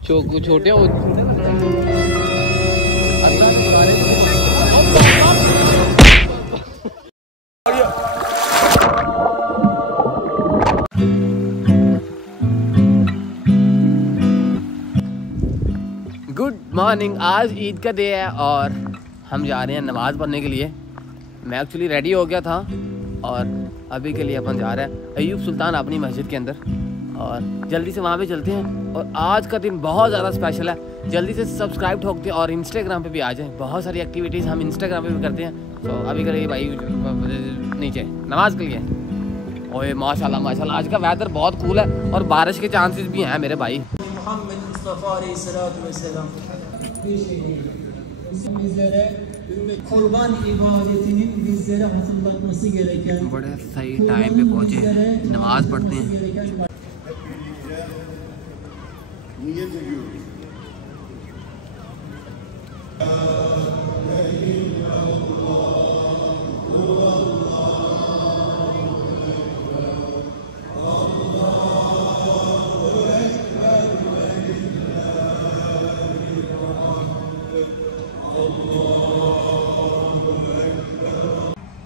छोटे good morning. आज ईद का डे है और हम जा रहे हैं नमाज़ पढ़ने के लिए। मैं एक्चुअली रेडी हो गया था और अभी के लिए अपन जा रहे हैं अयूब सुल्तान अपनी मस्जिद के अंदर और जल्दी से वहाँ पे चलते हैं। और आज का दिन बहुत ज़्यादा स्पेशल है। जल्दी से सब्सक्राइब ठोकते हैं और इंस्टाग्राम पे भी आ जाएं। बहुत सारी एक्टिविटीज़ हम इंस्टाग्राम पे भी करते हैं। तो अभी के लिए भाई नीचे नमाज के लिए। ओए माशाल्लाह माशाल्लाह, आज का वेदर बहुत कूल है और बारिश के चांसेस भी हैं मेरे भाई। Kurban ibadetinin bizlere hatırlatması gereken बड़े सही टाइम पे पहुँचे, नमाज पढ़ते हैं।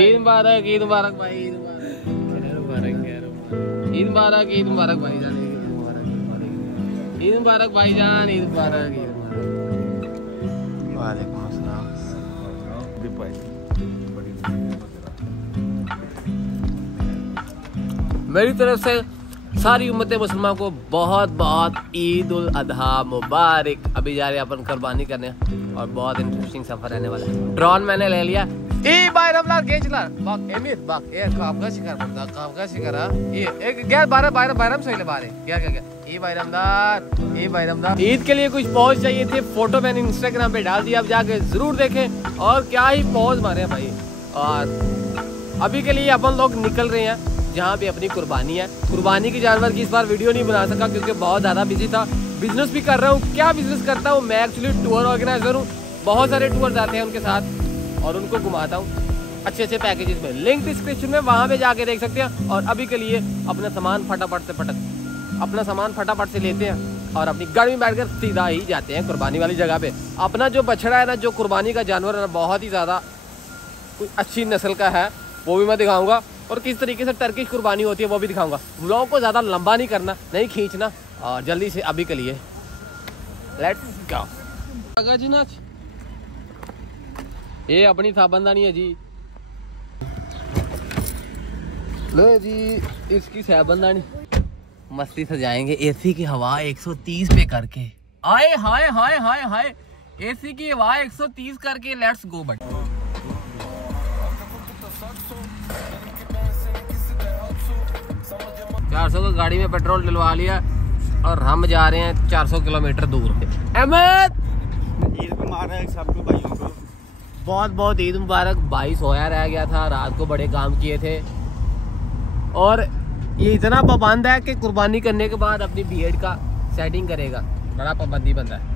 ईद मुबारक, ईद मुबारक भाई, ईद मुबारक, ईद मुबारक, ईद मुबारक भाईजान, ईद मुबारक भाईजान, ईद मुबारक, ईद मुबारक। वालेकुम अस्सलाम। मेरी तरफ से सारी उम्मत मुसलमान को बहुत बहुत ईद उल अजहा मुबारक। अभी जा रहे हैं अपन कुर्बानी करने और बहुत इंटरेस्टिंग सफर रहने वाला है। ड्रोन मैंने ले लिया। ई bayramlar gençler. Bak Emir bak eğer kavga çıkar burada kavga çıkar ha. İyi gel bayram söyle bari. Gel. ई bayramlar, ई bayramlar। ईद के लिए कुछ पॉज चाहिए थे, फोटो मैंने इंस्टाग्राम पे डाल दिया, अब जाके जरूर देखें। और क्या ही पॉज मारे हैं भाई। और अभी के लिए अपन लोग निकल रहे हैं जहाँ पे अपनी कुर्बानी है। कुर्बानी की जानवर की इस बार वीडियो नहीं बना सका क्योंकि बहुत ज़्यादा बिजी था। बिजनेस भी कर रहा हूँ। क्या बिजनेस करता हूँ मैं? एक्चुअली टूर ऑर्गेनाइजर हूँ। बहुत सारे टूर जाते हैं उनके साथ और उनको घुमाता हूँ अच्छे पैकेजेस में। लिंक डिस्क्रिप्शन में, वहाँ पे जाके देख सकते हैं। और अभी के लिए अपना सामान फटाफट से लेते हैं और अपनी गाड़ी में बैठकर सीधा ही जाते हैं कुर्बानी वाली जगह पे। अपना जो बछड़ा है ना, जो कुर्बानी का जानवर है ना, बहुत ही ज़्यादा अच्छी नस्ल का है, वो भी मैं दिखाऊंगा। और किस तरीके से टर्किश कुर्बानी होती है वो भी दिखाऊंगा। व्लॉग को ज़्यादा लंबा नहीं करना, नहीं खींचना। और जल्दी से अभी के लिए लेट्स गो। जी नाच ये अपनी साबंदानी है जी। लो जी इसकी साबंदानी मस्ती से जाएंगे। एसी की हवा 130 पे करके। आए हाय हाय हाय हाय, एसी की हवा 130 करके। लेट्स गो बट 400 का गाड़ी में पेट्रोल डलवा लिया और हम जा रहे हैं 400 किलोमीटर दूर। अहमद ईद मुबारक सबको भाइयों को। बहुत बहुत ईद मुबारक। भाई सोया रह गया था, रात को बड़े काम किए थे और ये इतना पाबंद है कि कुर्बानी करने के बाद अपनी बीएड का सेटिंग करेगा। बड़ा पाबंदी बंदा है।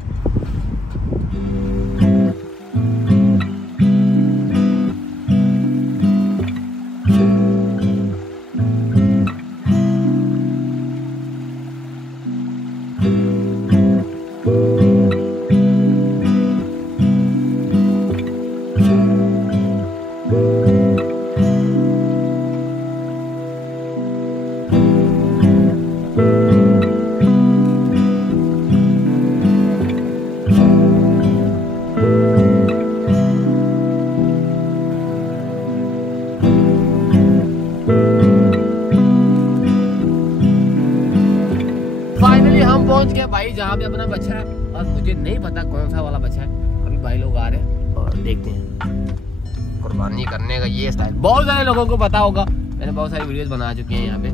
फाइनली हम पहुंच गए भाई जहाँ पे अपना बच्चा है और मुझे नहीं पता कौन सा वाला बच्चा है। अभी भाई लोग आ रहे हैं और देखते हैं कुर्बानी करने का ये स्टाइल। बहुत सारे लोगों को पता होगा, मैंने बहुत सारी वीडियोस बना चुकी हैं यहाँ पे।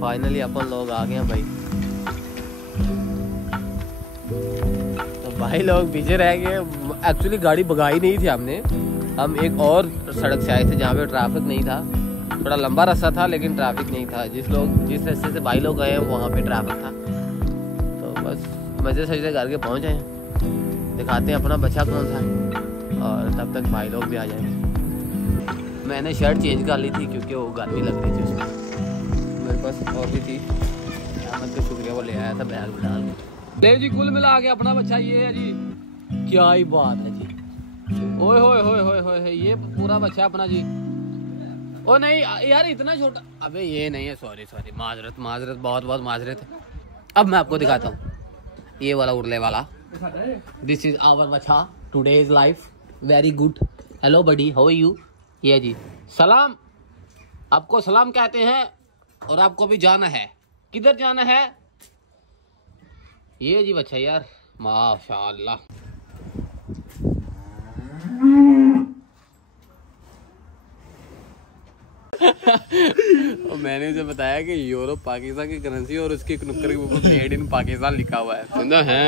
फाइनली अपन लोग आ गए हैं भाई। तो भाई लोग पीछे रह गए। एक्चुअली गाड़ी भगाई नहीं थी हमने, हम एक और सड़क से आए थे जहाँ पे ट्रैफिक नहीं था। थोड़ा लंबा रास्ता था लेकिन ट्रैफिक नहीं था। जिस रास्ते से भाई लोग गए हैं वहाँ पे ट्रैफिक था। तो मज़े सजदे करके पहुँच जाए, दिखाते हैं अपना बच्चा कौन सा है, और तब तक भाई लोग भी आ जाएंगे। मैंने शर्ट चेंज कर ली थी क्योंकि वो गर्मी लग रही थी उसमें। मेरे पास और भी थी, अहमद का शुक्रिया, वो ले आया था बैग में डाल के। ले जी, कुल मिला के अपना बच्चा ये है जी। क्या ही बात है जी, ओए होए होए होए होए, ये पूरा बच्चा अपना जी। ओ नहीं यार, इतना छोटा, अबे ये नहीं है, सॉरी सॉरी, माजरत माजरत, बहुत बहुत माजरत। अब मैं आपको दिखाता हूँ ये वाला उड़ने वाला। दिस इज आवर बच्चा, today's life very good. Hello buddy, how are you? ये जी सलाम, आपको सलाम कहते हैं, और आपको भी जाना है। किधर जाना है? ये जी बच्चा यार, माशाअल्लाह। और मैंने उसे बताया कि यूरोप पाकिस्तान की करेंसी और उसके नुक्कर के ऊपर मेड इन पाकिस्तान लिखा हुआ है। सुना है?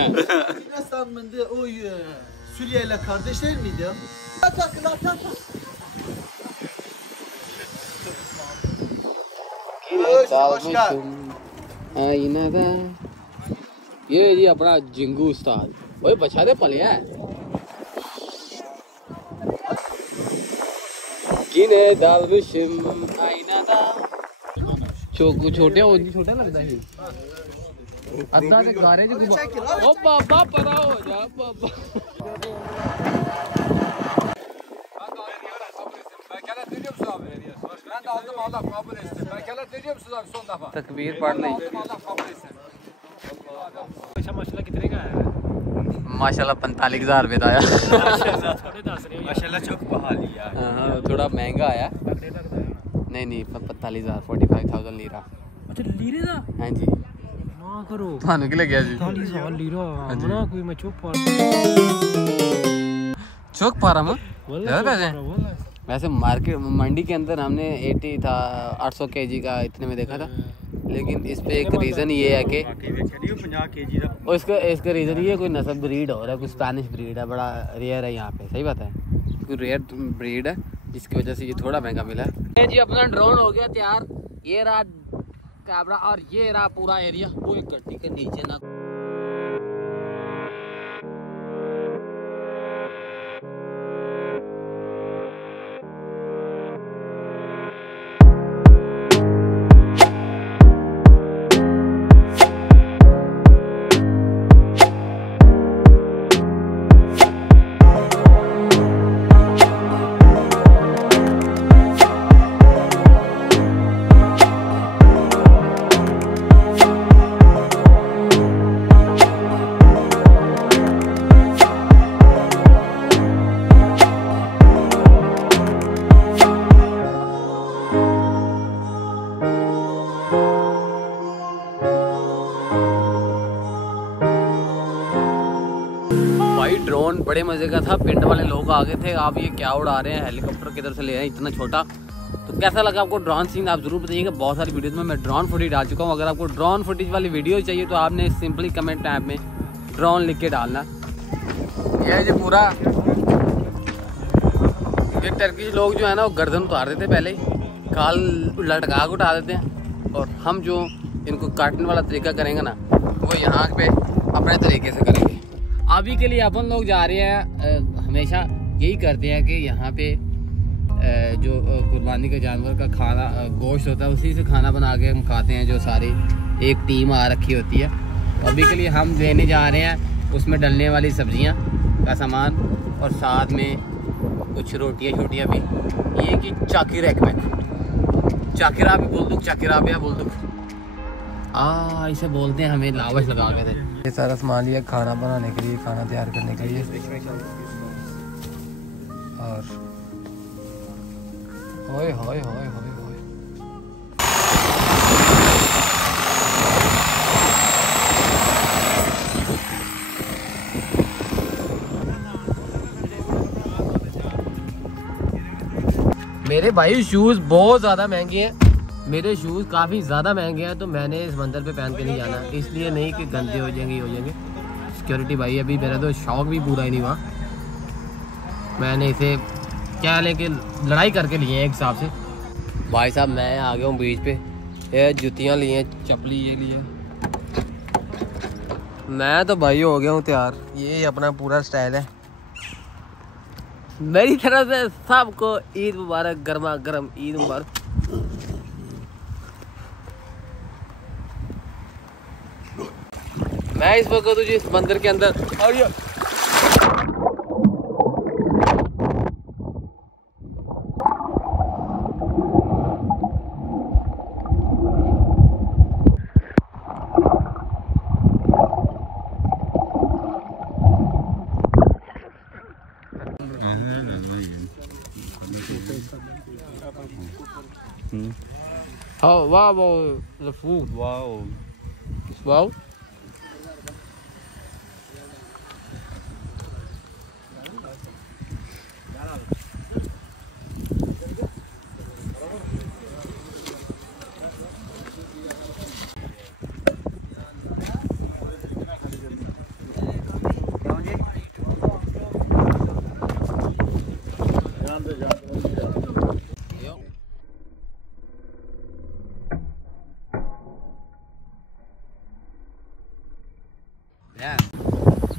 ये जी अपना जिंगू उस्ताद, वही बचा दे पले है। छोटे छोटा लगता है अद्धा के गारे जो ओ बाबा परा हो जा बाबा। तकबीर पढ़ नहीं। माशाल्लाह कितने का है? माशाल्लाह 45,000 रुपये का आया। माशाल्लाह चौक बहा लिया। हाँ थोड़ा महंगा आया। नहीं नहीं 45,000 45,000 लीरा। अच्छा लीरे का? हाँ जी। ना करो। थानू की लगे जी? 45,000 लीरा। ना कोई मैं चौक पा रहा हूँ। वैसे मार्केट मंडी के अंदर हमने 80 था 800 kg का इतने में देखा था, लेकिन इस पे एक रीज़न ये है कि इसका रीज़न ये कोई नस्ल ब्रीड हो रहा है, कोई स्पेनिश ब्रीड है, बड़ा रेयर है यहाँ पे। सही बात है, कोई रेयर ब्रीड है जिसकी वजह से ये थोड़ा महंगा मिला है। ये जी अपना ड्रोन हो गया तैयार, ये रहा कैमरा और ये रहा पूरा एरिया। वो एक गड्डी के नीचे ना ड्रोन बड़े मज़े का था। पिंड वाले लोग आ गए थे, आप ये क्या उड़ा रहे हैं, हेलीकॉप्टर किधर से ले रहे हैं इतना छोटा। तो कैसा लगा आपको ड्रोन सीन, आप ज़रूर बताइएगा। बहुत सारी वीडियोज़ में मैं ड्रोन फुटेज डाल चुका हूँ। अगर आपको ड्रोन फुटेज वाली वीडियो चाहिए तो आपने सिंपली कमेंट टैब में ड्रोन लिख के डालना। यह जो पूरा ये टर्की लोग जो है ना वो गर्दन उतार देते, पहले काल लटका के उठा देते हैं, और हम जो इनको काटने वाला तरीका करेंगे ना वो यहाँ पे अपने तरीके से करेंगे। अभी के लिए अपन लोग जा रहे हैं, हमेशा यही करते हैं कि यहाँ पे जो कुर्बानी के जानवर का खाना गोश्त होता है उसी से खाना बना के हम खाते हैं, जो सारी एक टीम आ रखी होती है। अभी के लिए हम लेने जा रहे हैं उसमें डलने वाली सब्जियाँ का सामान, और साथ में कुछ रोटियाँ छोटियाँ भी। ये कि चाकिर एकमेक, चाकिरा भी बोल दूँ, चाकिरा भी बोल दूँ, इसे बोलते हैं, हमें लावश लगा के थे। ये सारा सामान लिया खाना बनाने के लिए, खाना तैयार करने के लिए। और होए होए होए होए होए मेरे भाई शूज़ बहुत ज़्यादा महंगे हैं। मेरे शूज़ काफ़ी ज़्यादा महंगे हैं, तो मैंने इस मंदिर पे पहन के नहीं जाना, इसलिए नहीं कि गंदे हो जाएंगे, हो जाएंगे। सिक्योरिटी भाई अभी मेरा तो शौक भी पूरा ही नहीं हुआ, मैंने इसे क्या लेके लड़ाई करके लिए एक हिसाब से। भाई साहब मैं आ गया हूँ बीच पे, ये जूतियाँ लिए, चप्पली ये लिए, मैं तो भाई हो गया हूँ तैयार। ये अपना पूरा स्टाइल है। मेरी तरफ से सबको ईद मुबारक, गर्मा गर्म ईद मुबारक। मैं इस वक्त तुझे इस मंदिर के अंदर और ये Oh wow, the food. Wow. Wow.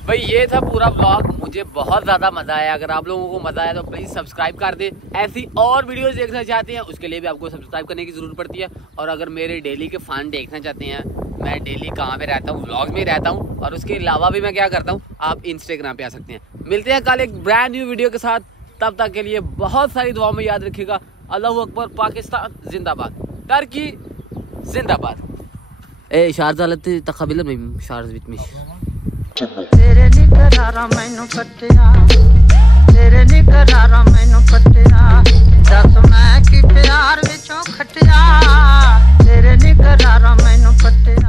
भाई ये था पूरा ब्लॉग। मुझे बहुत ज़्यादा मज़ा आया। अगर आप लोगों को मज़ा आया तो प्लीज़ सब्सक्राइब कर दे। ऐसी और वीडियोस देखना चाहते हैं उसके लिए भी आपको सब्सक्राइब करने की ज़रूरत पड़ती है। और अगर मेरे डेली के फ़न देखना चाहते हैं, मैं डेली कहाँ पे रहता हूँ, व्लॉग में रहता हूँ और उसके अलावा भी मैं क्या करता हूँ, आप इंस्टाग्राम पे आ सकते हैं। मिलते हैं कल एक ब्रांड न्यू वीडियो के साथ। तब तक के लिए बहुत सारी दुआओं में याद रखिएगा। अल्लाहू अकबर, पाकिस्तान जिंदाबाद, टर्की जिंदाबाद। ए शारजालत तकबिल में शारज विद मी तेरे निकरारा मैनू पट्टिया, तेरे निकरारा मैनू पट्टिया, दस मैं की प्यार विचों खटिया, तेरे निकरारा मैनू पट्टिया।